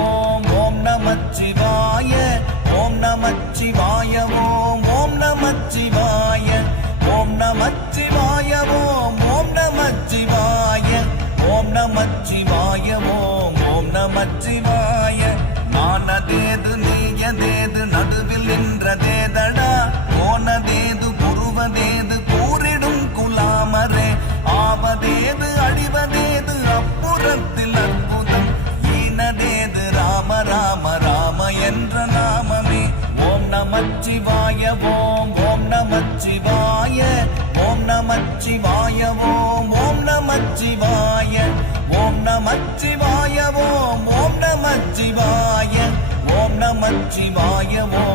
ஓம் ஓம் நமச்சிவாய ஓம் நமச்சிவாய ஓம் ஓம் நமச்சிவாய ஓம் நமச்சிவாய ஓம் ஓம் நமச்சிவாய ஓம் நமச்சிவாய ஓம் ஓம் நமச்சிவாய நானதேது நீயதேது நடுவில் நின்றதேதடா போனதேது புருவதேது கூறிடும் குலாமரே ஆவதேது அழிவதேது அப்புறத்தில் அற்புதம் ஈனதேது ராம ராம ராம என்ற நாமமே ஓம் நமச்சிவாய ஓம் ஓம் நமச்சிவாய ஓம் நமச்சிவாய ஓம் ஓம் நமச்சிவாய ஓம் நமச்சிவாய ஓம் ஓம் நமச்சிவாய ஓம் நமச்சிவாய ஓம்